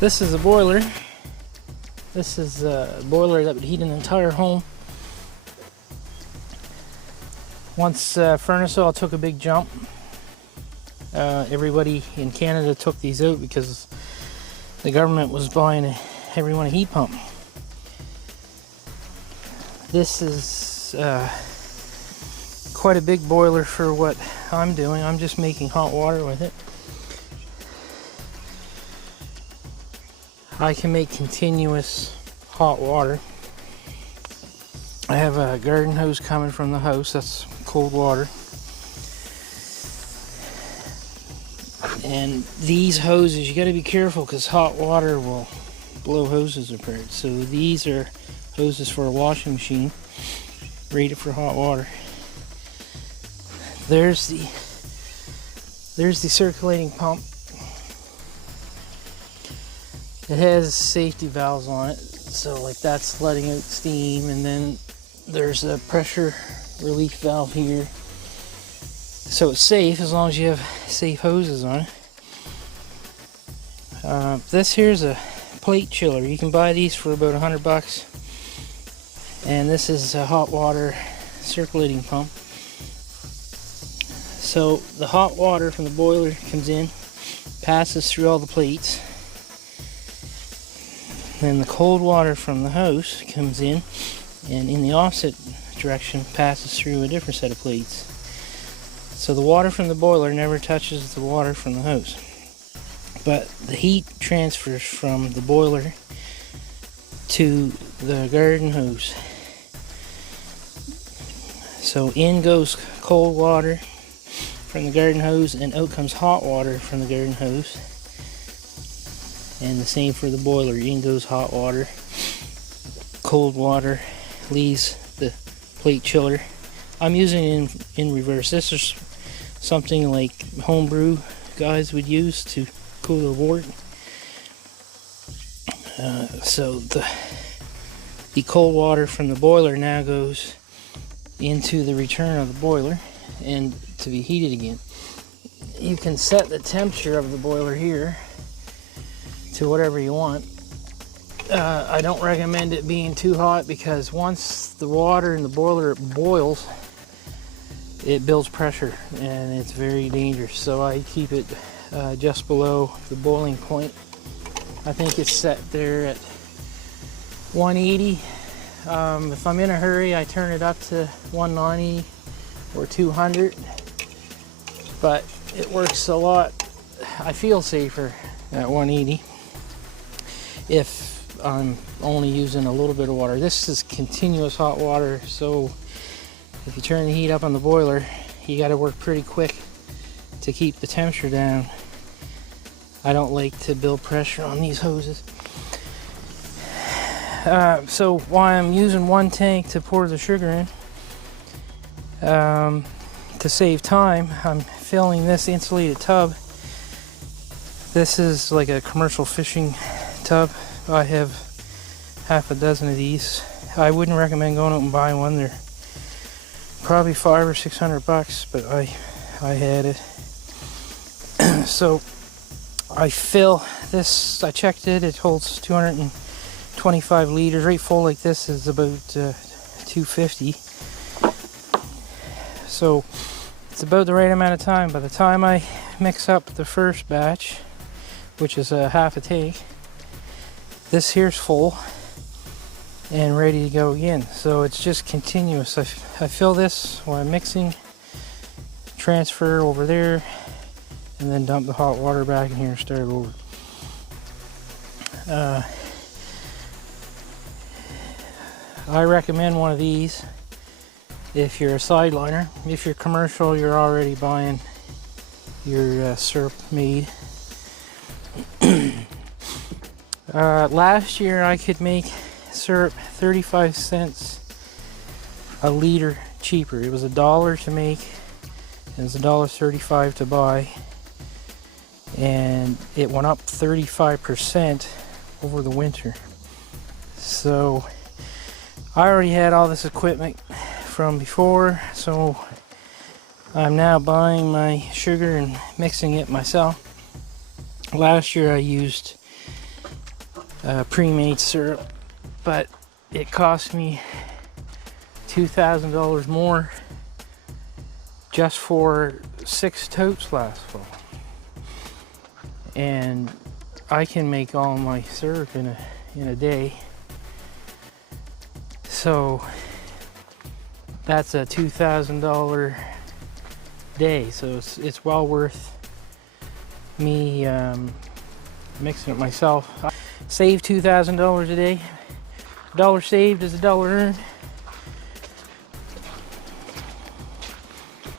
This is a boiler. This is a boiler that would heat an entire home. Once furnace oil took a big jump, everybody in Canada took these out because the government was buying everyone a heat pump. This is quite a big boiler for what I'm doing. I'm just making hot water with it. I can make continuous hot water. I have a garden hose coming from the house, that's cold water. And these hoses, you gotta be careful because hot water will blow hoses apart. So these are hoses for a washing machine, rated for hot water. There's the circulating pump. It has safety valves on it, so like that's letting out steam, and then there's a pressure relief valve here. So it's safe as long as you have safe hoses on it. This here's a plate chiller. You can buy these for about $100, and this is a hot water circulating pump. So the hot water from the boiler comes in, passes through all the plates. Then the cold water from the house comes in, and in the opposite direction passes through a different set of plates. So the water from the boiler never touches the water from the house. But the heat transfers from the boiler to the garden hose. So in goes cold water from the garden hose, and out comes hot water from the garden hose. And the same for the boiler. In goes hot water, cold water leaves the plate chiller. I'm using it in reverse. This is something like homebrew guys would use to cool their wort. So the cold water from the boiler now goes into the return of the boiler and to be heated again. You can set the temperature of the boiler here to whatever you want. I don't recommend it being too hot because once the water in the boiler boils, it builds pressure and it's very dangerous. So I keep it just below the boiling point. I think it's set there at 180. If I'm in a hurry, I turn it up to 190 or 200, but it works a lot. I feel safer at 180 if I'm only using a little bit of water. This is continuous hot water, so if you turn the heat up on the boiler, you got to work pretty quick to keep the temperature down. I don't like to build pressure on these hoses. So while I'm using one tank to pour the sugar in, to save time, I'm filling this insulated tub. This is like a commercial fishing tub. I have half a dozen of these. I wouldn't recommend going out and buying one. They're probably $500 or $600, but I had it. So I fill this. I checked it. It holds 225 liters. Right full like this is about 250. So it's about the right amount of time. By the time I mix up the first batch, which is a half a tank, this here's full and ready to go again. So it's just continuous. I fill this while I'm mixing, transfer over there, and then dump the hot water back in here and start over. I recommend one of these if you're a sideliner. If you're commercial, you're already buying your syrup made. Last year I could make syrup 35 cents a liter cheaper. It was $1 to make, and it's $1.35 to buy, and it went up 35% over the winter. So I already had all this equipment from before, so I'm now buying my sugar and mixing it myself. Last year I used pre-made syrup, but it cost me $2,000 more just for 6 totes last fall. And I can make all my syrup in a day. So that's a $2,000 day. So it's well worth me mixing it myself. Save $2,000 a day. $1 saved is $1 earned.